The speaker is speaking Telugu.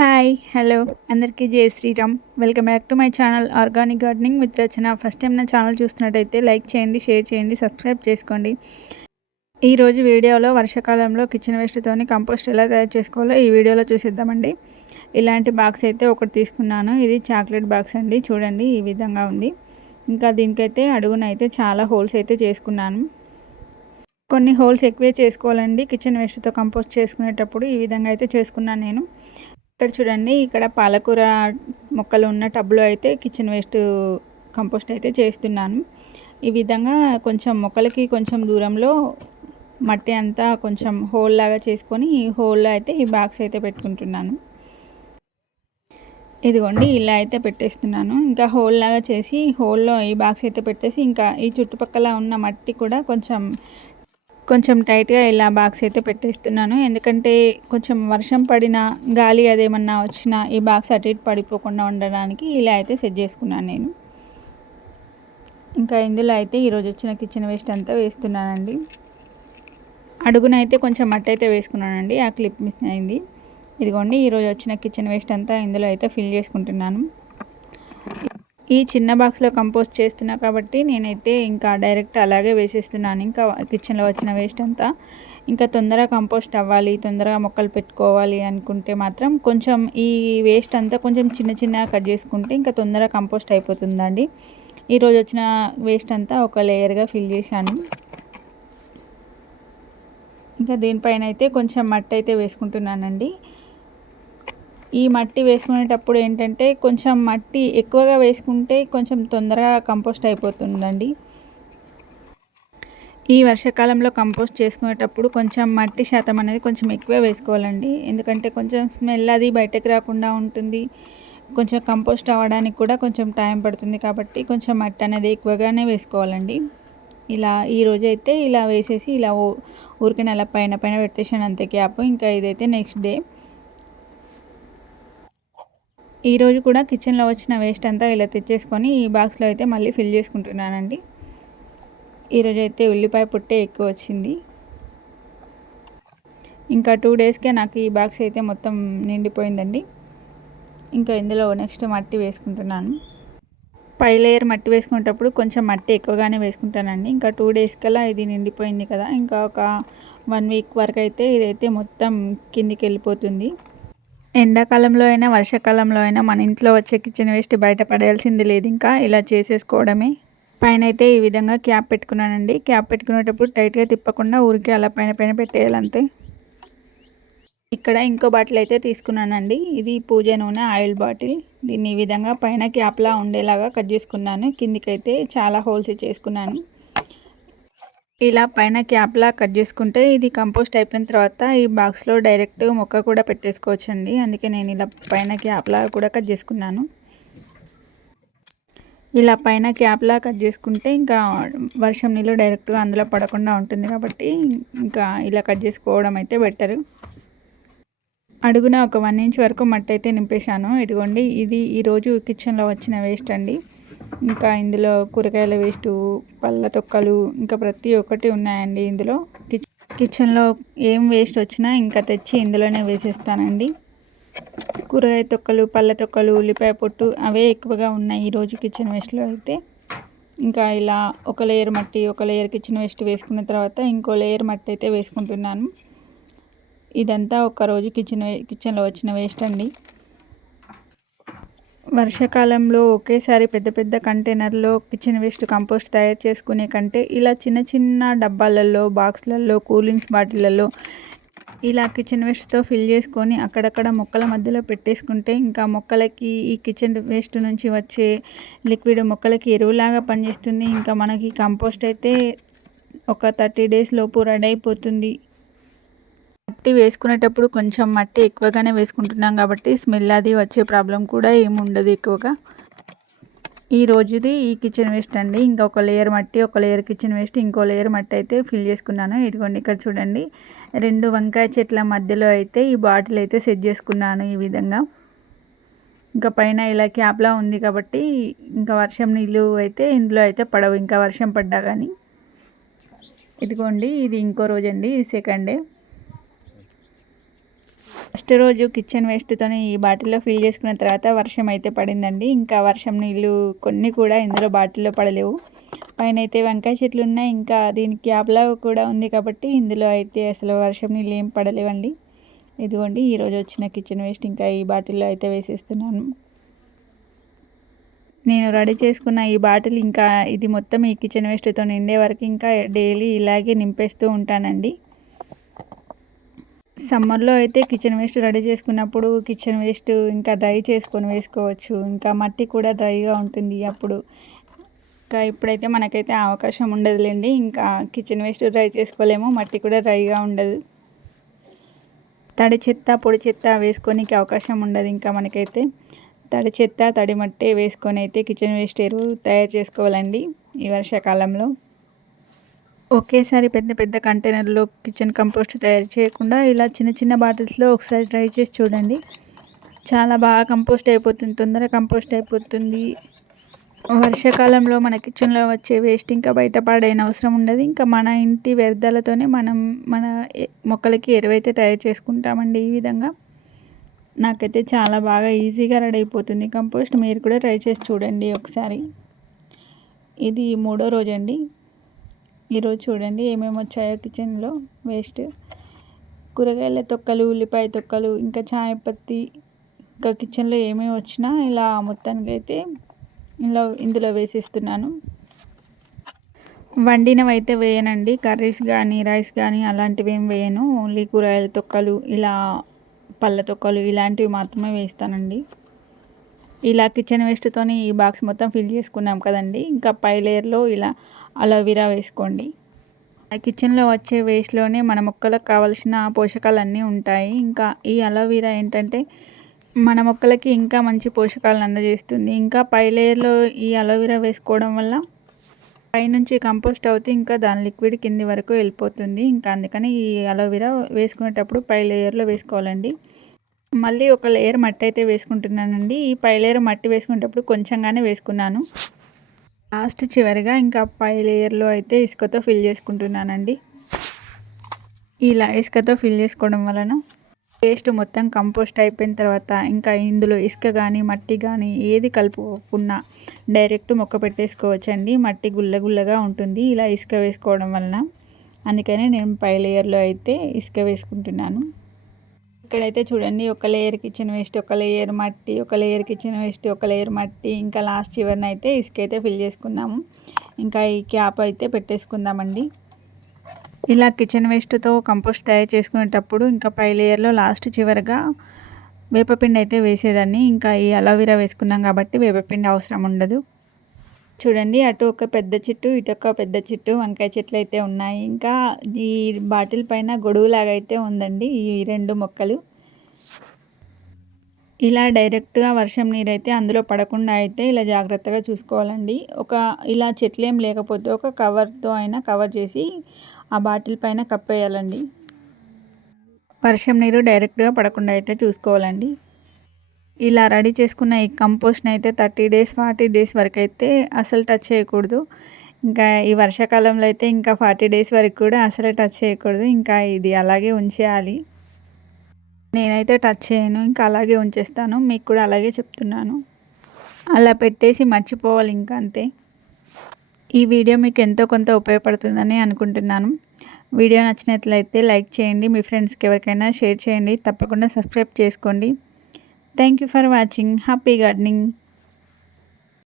Hi hello. అందరికీ జై Sriram. Welcome back to my channel organic gardening with Rachana. First time నా ఛానల్ చూస్తున్నట్టయితే లైక్ చేయండి షేర్ చేయండి సబ్స్క్రైబ్ చేసుకోండి. ఈరోజు వీడియోలో వర్షాకాలంలో కిచెన్ వేస్ట్తోని కంపోస్ట్ ఎలా తయారు చేసుకోవాలో ఈ వీడియోలో చూసిద్దామండి. ఇలాంటి బాక్స్ అయితే ఒకటి తీసుకున్నాను. ఇది చాక్లెట్ బాక్స్ అండి. చూడండి ఈ విధంగా ఉంది. ఇంకా దీనికైతే అడుగునైతే చాలా హోల్స్ అయితే చేసుకున్నాను. కొన్ని హోల్స్ ఎక్కువే చేసుకోవాలండి. కిచెన్ వేస్ట్తో కంపోస్ట్ చేసుకునేటప్పుడు ఈ విధంగా అయితే చేసుకున్నాను నేను. ఇక్కడ చూడండి ఇక్కడ పాలకూర మొక్కలు ఉన్న టబ్లో అయితే కిచెన్ వేస్ట్ కంపోస్ట్ అయితే చేస్తున్నాను. ఈ విధంగా కొంచెం మొక్కలకి కొంచెం దూరంలో మట్టి అంతా కొంచెం హోల్ లాగా చేసుకొని ఈ హోల్లో అయితే ఈ బాక్స్ అయితే పెట్టుకుంటున్నాను. ఇదిగోండి ఇలా అయితే పెట్టేస్తున్నాను. ఇంకా హోల్ లాగా చేసి హోల్లో ఈ బాక్స్ అయితే పెట్టేసి ఇంకా ఈ చుట్టుపక్కల ఉన్న మట్టి కూడా కొంచెం కొంచెం టైట్గా ఇలా బాక్స్ అయితే పెట్టేస్తున్నాను. ఎందుకంటే కొంచెం వర్షం పడిన గాలి అదేమన్నా వచ్చినా ఈ బాక్స్ అటు ఇటు పడిపోకుండా ఉండడానికి ఇలా అయితే సెట్ చేసుకున్నాను నేను. ఇంకా ఇందులో అయితే ఈరోజు వచ్చిన కిచెన్ వేస్ట్ అంతా వేస్తున్నానండి. అడుగునైతే కొంచెం మట్టి అయితే వేసుకున్నానండి. ఆ క్లిప్ మిస్ అయింది. ఇదిగోండి ఈరోజు వచ్చిన కిచెన్ వేస్ట్ అంతా ఇందులో అయితే ఫిల్ చేసుకుంటున్నాను. ఈ చిన్న బాక్స్లో కంపోస్ట్ చేస్తున్నా కాబట్టి నేనైతే ఇంకా డైరెక్ట్ అలాగే వేసేస్తున్నాను. ఇంకా కిచెన్లో వచ్చిన వేస్ట్ అంతా ఇంకా తొందరగా కంపోస్ట్ అవ్వాలి తొందరగా మొక్కలు పెట్టుకోవాలి అనుకుంటే మాత్రం కొంచెం ఈ వేస్ట్ అంతా కొంచెం చిన్న చిన్నగా కట్ చేసుకుంటే ఇంకా తొందరగా కంపోస్ట్ అయిపోతుందండి. ఈరోజు వచ్చిన వేస్ట్ అంతా ఒక లేయర్గా ఫిల్ చేశాను. ఇంకా దీనిపైన అయితే కొంచెం మట్టి అయితే వేసుకుంటున్నానండి. ఈ మట్టి వేసుకునేటప్పుడు ఏంటంటే కొంచెం మట్టి ఎక్కువగా వేసుకుంటే కొంచెం తొందరగా కంపోస్ట్ అయిపోతుందండి. ఈ వర్షాకాలంలో కంపోస్ట్ చేసుకునేటప్పుడు కొంచెం మట్టి శాతం అనేది కొంచెం ఎక్కువ వేసుకోవాలండి. ఎందుకంటే కొంచెం స్మెల్ అది బయటకు రాకుండా ఉంటుంది. కొంచెం కంపోస్ట్ అవ్వడానికి కూడా కొంచెం టైం పడుతుంది కాబట్టి కొంచెం మట్టి అనేది ఎక్కువగానే వేసుకోవాలండి. ఇలా ఈరోజు అయితే ఇలా వేసేసి ఇలా ఊరికి నెల పైన పైన పెట్టేసాను అంతే క్యాప్ ఇంకా ఇదైతే నెక్స్ట్ డే. ఈరోజు కూడా కిచెన్లో వచ్చిన వేస్ట్ అంతా ఇలా తెచ్చేసుకొని ఈ బాక్స్లో అయితే మళ్ళీ ఫిల్ చేసుకుంటున్నానండి. ఈరోజు అయితే ఉల్లిపాయ పుట్టే ఎక్కువ వచ్చింది. ఇంకా టూ డేస్కే నాకు ఈ బాక్స్ అయితే మొత్తం నిండిపోయిందండి. ఇంకా ఇందులో నెక్స్ట్ మట్టి వేసుకుంటున్నాను. పై లేయర్ మట్టి వేసుకునేటప్పుడు కొంచెం మట్టి ఎక్కువగానే వేసుకుంటానండి. ఇంకా టూ డేస్ కల్లా ఇది నిండిపోయింది కదా ఇంకా ఒక వన్ వీక్ వరకు అయితే ఇదైతే మొత్తం కిందికి వెళ్ళిపోతుంది. ఎండాకాలంలో అయినా వర్షాకాలంలో అయినా మన ఇంట్లో వచ్చే కిచెన్ వేస్ట్ బయట పడేయాల్సింది లేదు ఇంకా. ఇలా చేసేసుకోవడమే. పైన అయితే ఈ విధంగా క్యాప్ పెట్టుకున్నానండి. క్యాప్ పెట్టుకునేటప్పుడు టైట్గా తిప్పకుండా ఊరికే అలా పైన పైన పెట్టేయాలంతే ఇక్కడ ఇంకో బాటిల్ అయితే తీసుకున్నానండి. ఇది పూజ నూనె ఆయిల్ బాటిల్. దీన్ని ఈ విధంగా పైన క్యాప్లా ఉండేలాగా కట్ చేసుకున్నాను. కిందికైతే చాలా హోల్స్ చేసుకున్నాను. ఇలా పైన క్యాప్లా కట్ చేసుకుంటే ఇది కంపోస్ట్ అయిపోయిన తర్వాత ఈ బాక్స్లో డైరెక్ట్ మొక్క కూడా పెట్టేసుకోవచ్చండి. అందుకే నేను ఇలా పైన క్యాప్లా కూడా కట్ చేసుకున్నాను. ఇలా పైన క్యాప్లా కట్ చేసుకుంటే ఇంకా వర్షం నీళ్ళు డైరెక్ట్గా అందులో పడకుండా ఉంటుంది కాబట్టి ఇంకా ఇలా కట్ చేసుకోవడం అయితే బెటరు. అడుగున ఒక వన్ ఇంచ్ వరకు మట్టి అయితే నింపేశాను. ఇదిగోండి ఇది ఈరోజు కిచెన్లో వచ్చిన వేస్ట్ అండి. ఇంకా ఇందులో కూరగాయల వేస్ట్ పళ్ళ తొక్కలు ఇంకా ప్రతి ఒక్కటి ఉన్నాయండి ఇందులో. కిచెన్లో ఏం వేస్ట్ వచ్చినా ఇంకా తెచ్చి ఇందులోనే వేసేస్తానండి. కూరగాయ తొక్కలు పళ్ళ తొక్కలు ఉల్లిపాయ పొట్టు అవే ఎక్కువగా ఉన్నాయి ఈరోజు కిచెన్ వేస్ట్లో అయితే. ఇంకా ఇలా ఒక లేయర్ మట్టి ఒక లేయర్ కిచెన్ వేస్ట్ వేసుకున్న తర్వాత ఇంకో లేయర్ మట్టి అయితే వేసుకుంటున్నాను. ఇదంతా ఒక రోజు కిచెన్ కిచెన్లో వచ్చిన వేస్ట్ అండి. వర్షాకాలంలో ఒకేసారి పెద్ద పెద్ద కంటైనర్లో కిచెన్ వేస్ట్ కంపోస్ట్ తయారు చేసుకునే కంటే ఇలా చిన్న చిన్న డబ్బాలలో బాక్స్లలో కూలింగ్స్ బాటిళ్ళలో ఇలా కిచెన్ వేస్ట్తో ఫిల్ చేసుకొని అక్కడక్కడ మొక్కల మధ్యలో పెట్టేసుకుంటే ఇంకా మొక్కలకి ఈ కిచెన్ వేస్ట్ నుంచి వచ్చే లిక్విడ్ మొక్కలకి ఎరువులాగా పనిచేస్తుంది. ఇంకా మనకి కంపోస్ట్ అయితే ఒక థర్టీ డేస్ లోపు రెడీ అయిపోతుంది. మట్టి వేసుకునేటప్పుడు కొంచెం మట్టి ఎక్కువగానే వేసుకుంటున్నాం కాబట్టి స్మెల్ అది వచ్చే ప్రాబ్లం కూడా ఏముండదు ఎక్కువగా. ఈ రోజుది ఈ కిచెన్ వేస్ట్ అండి. ఇంకొక లేయర్ మట్టి ఒక లేయర్ కిచెన్ వేస్ట్ ఇంకో లేయర్ మట్టి అయితే ఫిల్ చేసుకున్నాను. ఇదిగోండి ఇక్కడ చూడండి. రెండు వంకాయ చెట్ల మధ్యలో అయితే ఈ బాటిల్ అయితే సెట్ చేసుకున్నాను ఈ విధంగా. ఇంకా పైన ఇలా క్యాప్లా ఉంది కాబట్టి ఇంకా వర్షం నీళ్ళు అయితే ఇందులో అయితే పడవు. ఇంకా వర్షం పడ్డా కానీ. ఇదిగోండి ఇది ఇంకో రోజు అండి ఇది సెకండ్ డే. ఫస్ట్ రోజు కిచెన్ వేస్ట్తో ఈ బాటిల్లో ఫిల్ చేసుకున్న తర్వాత వర్షం అయితే పడిందండి. ఇంకా వర్షం నీళ్ళు కొన్ని కూడా ఇందులో బాటిల్లో పడలేవు. పైన అయితే వంకాయ చెట్లు ఉన్నాయి. ఇంకా దీనికి ఆపలా కూడా ఉంది కాబట్టి ఇందులో అయితే అసలు వర్షం నీళ్ళు ఏం పడలేవండి. ఇదిగోండి ఈరోజు వచ్చిన కిచెన్ వేస్ట్ ఇంకా ఈ బాటిల్లో అయితే వేసేస్తున్నాను. నేను రెడీ చేసుకున్న ఈ బాటిల్ ఇంకా ఇది మొత్తం ఈ కిచెన్ వేస్ట్తో నిండే వరకు ఇంకా డైలీ ఇలాగే నింపేస్తూ ఉంటానండి. సమ్మర్లో అయితే కిచెన్ వేస్ట్ రెడీ చేసుకున్నప్పుడు కిచెన్ వేస్ట్ ఇంకా డ్రై చేసుకొని వేసుకోవచ్చు. ఇంకా మట్టి కూడా డ్రైగా ఉంటుంది అప్పుడు. ఇంకా ఇప్పుడైతే మనకైతే అవకాశం ఉండదులేండి. ఇంకా కిచెన్ వేస్ట్ డ్రై చేసుకోలేము మట్టి కూడా డ్రైగా ఉండదు. తడి చెత్త పొడి చెత్త వేసుకోనికి అవకాశం ఉండదు ఇంకా మనకైతే. తడి చెత్త తడి మట్టి వేసుకొని అయితే కిచెన్ వేస్ట్ ఎరువు తయారు చేసుకోవాలండి ఈ వర్షాకాలంలో. ఒకేసారి పెద్ద పెద్ద కంటైనర్లో కిచెన్ కంపోస్ట్ తయారు చేయకుండా ఇలా చిన్న చిన్న బాటిల్స్లో ఒకసారి ట్రై చేసి చూడండి. చాలా బాగా కంపోస్ట్ అయిపోతుంది తొందరగా కంపోస్ట్ అయిపోతుంది. వర్షాకాలంలో మన కిచెన్లో వచ్చే వేస్ట్ ఇంకా బయట పాడైన అవసరం ఉండదు. ఇంకా మన ఇంటి వ్యర్థాలతోనే మనం మన మొక్కలకి ఎరువైతే తయారు చేసుకుంటామండి ఈ విధంగా. నాకైతే చాలా బాగా ఈజీగా రెడీ అయిపోతుంది కంపోస్ట్. మీరు కూడా ట్రై చేసి చూడండి ఒకసారి. ఇది మూడో రోజు అండి ఈరోజు చూడండి ఏమేమి వచ్చాయో కిచెన్లో. వేస్ట్. కూరగాయల తొక్కలు ఉల్లిపాయ తొక్కలు ఇంకా చాయ్ పత్తి ఇంకా కిచెన్లో ఏమేమి వచ్చినా ఇలా మొత్తానికి అయితే ఇలా ఇందులో వేసేస్తున్నాను. వండినవైతే వేయనండి. కర్రీస్ కానీ రైస్ కానీ అలాంటివి ఏం వేయను. ఓన్లీ కూరగాయల తొక్కలు ఇలా పళ్ళ తొక్కలు ఇలాంటివి మాత్రమే వేస్తానండి. ఇలా కిచెన్ వేస్ట్తో ఈ బాక్స్ మొత్తం ఫిల్ చేసుకున్నాం కదండి. ఇంకా పై లేయర్లో ఇలా అలోవెరా వేసుకోండి. కిచెన్లో వచ్చే వేస్ట్లోనే మన మొక్కలకు కావలసిన పోషకాలు అన్నీ ఉంటాయి. ఇంకా ఈ అలోవెరా ఏంటంటే మన మొక్కలకి ఇంకా మంచి పోషకాలను అందజేస్తుంది. ఇంకా పై లేయర్లో ఈ అలోవెరా వేసుకోవడం వల్ల పైనుంచి కంపోస్ట్ అవుతే ఇంకా దాని లిక్విడ్ కింది వరకు వెళ్ళిపోతుంది. ఇంకా అందుకని ఈ అలోవెరా వేసుకునేటప్పుడు పై లేయర్లో వేసుకోవాలండి. మళ్ళీ ఒక లేయర్ మట్టి అయితే వేసుకుంటున్నానండి. ఈ పై లేయర్ మట్టి వేసుకునేటప్పుడు కొంచెంగానే వేసుకున్నాను. లాస్ట్ చివరిగా ఇంకా పై లేయర్లో అయితే ఇసుకతో ఫిల్ చేసుకుంటున్నానండి. ఇలా ఇసుకతో ఫిల్ చేసుకోవడం వలన పేస్ట్ మొత్తం కంపోస్ట్ అయిపోయిన తర్వాత ఇంకా ఇందులో ఇసుక కానీ మట్టి కానీ ఏది కలుపుకోకుండా డైరెక్ట్ మొక్క పెట్టేసుకోవచ్చండి. మట్టి గుల్లగుల్లగా ఉంటుంది. ఇలా ఇసుక వేసుకోవడం వలన అందుకనే నేను పై లేయర్లో అయితే ఇసుక వేసుకుంటున్నాను. ఇక్కడైతే చూడండి ఒక లేయర్ కిచెన్ వేస్ట్ ఒక లేయర్ మట్టి ఒక లేయర్ కిచెన్ వేస్ట్ ఒక లేయర్ మట్టి. ఇంకా లాస్ట్ చివరిని అయితే ఇసుక అయితే ఫిల్ చేసుకున్నాము. ఇంకా ఈ క్యాప్ అయితే పెట్టేసుకుందామండి. ఇలా కిచెన్ వేస్ట్తో కంపోస్ట్ తయారు చేసుకునేటప్పుడు ఇంకా పై లేయర్లో లాస్ట్ చివరిగా వేపపిండి అయితే వేసేదాన్ని. ఇంకా ఈ అలోవెరా వేసుకున్నాం కాబట్టి వేపపిండి అవసరం ఉండదు. చూడండి అటు ఒక పెద్ద చెట్టు ఇటు ఒక పెద్ద చెట్టు వంకాయ చెట్లు అయితే ఉన్నాయి. ఇంకా ఈ బాటిల్ పైన గొడుగులాగా అయితే ఉందండి ఈ రెండు మొక్కలు. ఇలా డైరెక్ట్గా వర్షం నీరు అయితే అందులో పడకుండా అయితే ఇలా జాగ్రత్తగా చూసుకోవాలండి. ఒక ఇలా చెట్లు ఏం లేకపోతే ఒక కవర్తో అయినా కవర్ చేసి ఆ బాటిల్ పైన కప్పేయాలండి. వర్షం నీరు డైరెక్ట్గా పడకుండా అయితే చూసుకోవాలండి. ఇలా రెడీ చేసుకున్న ఈ కంపోస్ట్ని అయితే థర్టీ డేస్ ఫార్టీ డేస్ వరకు అయితే అసలు టచ్ చేయకూడదు. ఇంకా ఈ వర్షాకాలంలో అయితే ఇంకా ఫార్టీ డేస్ వరకు కూడా అసలే టచ్ చేయకూడదు. ఇంకా ఇది అలాగే ఉంచేయాలి. నేనైతే టచ్ చేయను ఇంకా అలాగే ఉంచేస్తాను. మీకు కూడా అలాగే చెప్తున్నాను. అలా పెట్టేసి మర్చిపోవాలి ఇంకా అంతే. ఈ వీడియో మీకు ఎంతో కొంత ఉపయోగపడుతుందని అనుకుంటున్నాను. వీడియో నచ్చినట్లయితే లైక్ చేయండి. మీ ఫ్రెండ్స్కి ఎవరికైనా షేర్ చేయండి. తప్పకుండా సబ్స్క్రైబ్ చేసుకోండి. Thank you for watching happy gardening